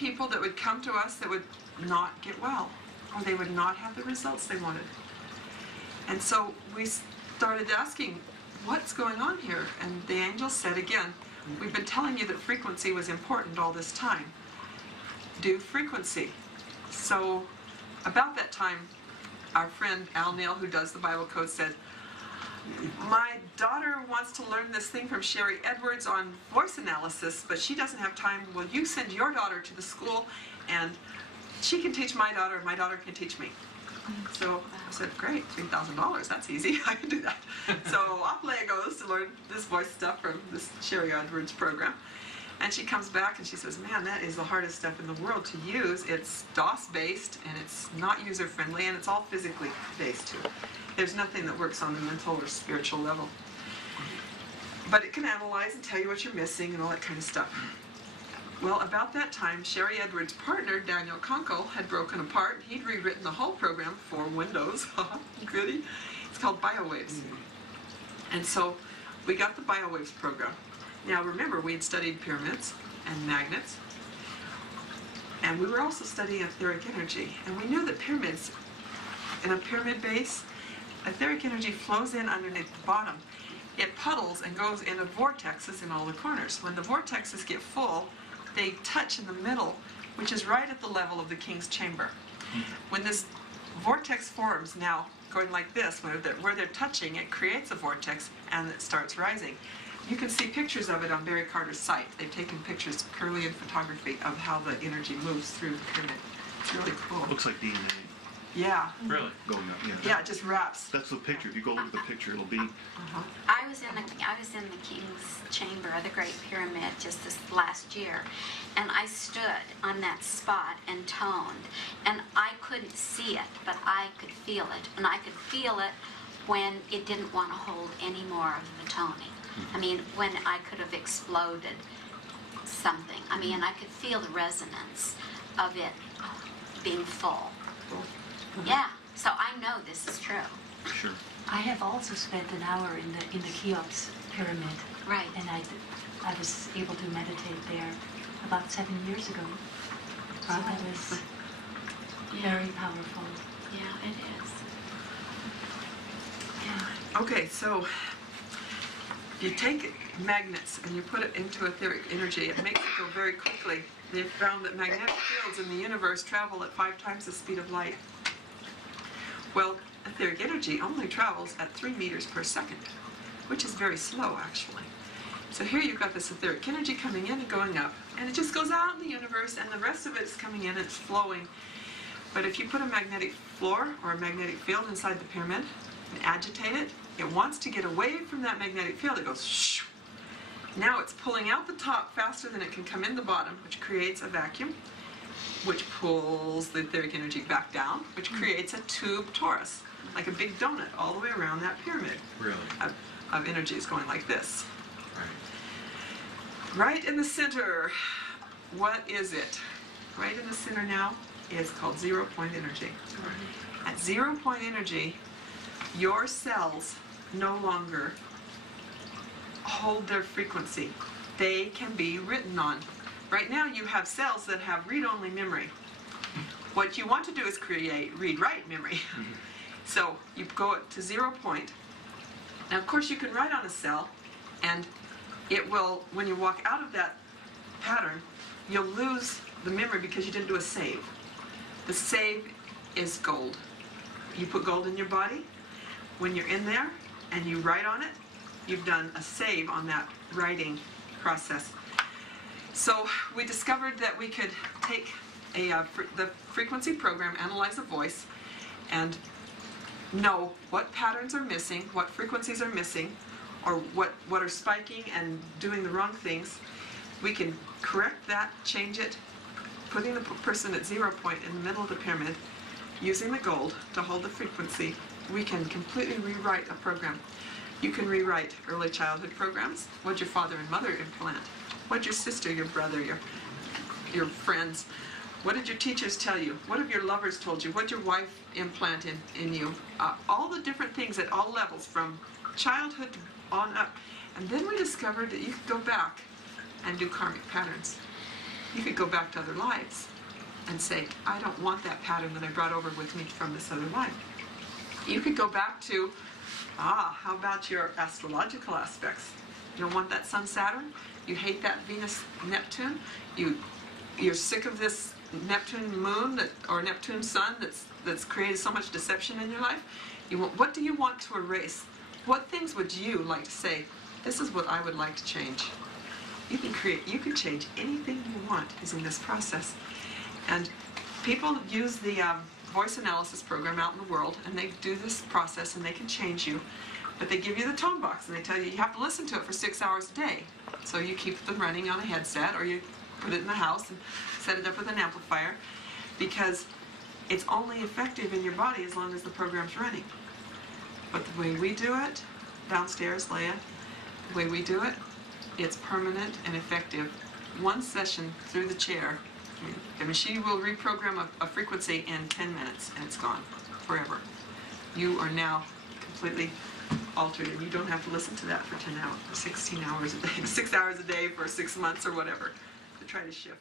people that would come to us that would not get well, or they would not have the results they wanted. And so we started asking, what's going on here? And the angel said again, we've been telling you that frequency was important all this time. Do frequency. So about that time, our friend Al Neal, who does the Bible Code, said, my daughter wants to learn this thing from Sherry Edwards on voice analysis, but she doesn't have time. Will you send your daughter to the school, and she can teach my daughter, and my daughter can teach me? So I said, great, $3,000, that's easy, I can do that. So off Leah goes to learn this voice stuff from this Sherry Edwards program. And she comes back and she says, man, that is the hardest stuff in the world to use. It's DOS-based, and it's not user-friendly, and it's all physically based too. There's nothing that works on the mental or spiritual level. But it can analyze and tell you what you're missing and all that kind of stuff. Well, about that time, Sherry Edwards' partner, Daniel Kunkel, had broken apart. He'd rewritten the whole program for Windows. Goody. It's called BioWaves. And so we got the BioWaves program. Now remember, we had studied pyramids and magnets. And we were also studying etheric energy. And we knew that pyramids, in a pyramid base, etheric energy flows in underneath the bottom. It puddles and goes into vortexes in all the corners. When the vortexes get full, they touch in the middle, which is right at the level of the king's chamber. When this vortex forms now, going like this, where they're touching, it creates a vortex and it starts rising. You can see pictures of it on Barry Carter's site. They've taken pictures, Kirlian photography, of how the energy moves through the pyramid. It's really cool. Looks like DNA. Yeah. Really? Going up, yeah. Yeah, it just wraps. That's the picture. If you go look at the picture, it'll be. I was in the king's chamber of the Great Pyramid just this last year, and I stood on that spot and toned, and I couldn't see it, but I could feel it, and I could feel it when it didn't want to hold any more of the toning. I mean, when I could have exploded something. I mean, I could feel the resonance of it being full. Yeah, so I know this is true. Sure. I have also spent an hour in the Cheops pyramid. Right. And I was able to meditate there about 7 years ago. That was very powerful. Yeah, it is. Yeah. Okay, so you take magnets and you put it into etheric energy. It makes it go very quickly. They've found that magnetic fields in the universe travel at 5 times the speed of light. Well, etheric energy only travels at 3 meters per second, which is very slow, actually. So here you've got this etheric energy coming in and going up, and it just goes out in the universe, and the rest of it is coming in and it's flowing. But if you put a magnetic floor or a magnetic field inside the pyramid and agitate it, it wants to get away from that magnetic field. It goes shoo. Now it's pulling out the top faster than it can come in the bottom, which creates a vacuum, which pulls the etheric energy back down, which creates a tube torus, like a big donut all the way around that pyramid. Really? Of energy is going like this. Right. Right in the center, what is it? Right in the center now is called 0 point energy. At 0 point energy, your cells no longer hold their frequency. They can be written on. Right now you have cells that have read-only memory. What you want to do is create read-write memory. So you go to 0 point. Now of course you can write on a cell, and it will, when you walk out of that pattern, you'll lose the memory because you didn't do a save. The save is gold. You put gold in your body. When you're in there and you write on it, you've done a save on that writing process. So we discovered that we could take the frequency program, analyze a voice, and know what patterns are missing, what frequencies are missing, or what are spiking and doing the wrong things. We can correct that, change it, putting the person at 0 point in the middle of the pyramid, using the gold to hold the frequency. We can completely rewrite a program. You can rewrite early childhood programs. What'd your father and mother implant? What'd your sister, your brother, your friends? What did your teachers tell you? What have your lovers told you? What'd your wife implant in you? All the different things at all levels, from childhood on up. And then we discovered that you could go back and do karmic patterns. You could go back to other lives and say, I don't want that pattern that I brought over with me from this other life. You could go back to, how about your astrological aspects? You don't want that Sun Saturn? You hate that Venus Neptune? You're sick of this Neptune moon or Neptune sun that's created so much deception in your life? What do you want to erase? What things would you like to say, this is what I would like to change? You can change anything you want is in this process. And people use the voice analysis program out in the world, and they do this process and they can change you. But they give you the tone box and they tell you have to listen to it for 6 hours a day. So you keep them running on a headset, or you put it in the house and set it up with an amplifier, because it's only effective in your body as long as the program's running. But the way we do it, downstairs, Leah, the way we do it, it's permanent and effective. One session through the chair, I mean, she will reprogram a frequency in 10 minutes and it's gone forever. You are now completely altered, and you don't have to listen to that for 10 hours, 16 hours a day, 6 hours a day for 6 months or whatever to try to shift.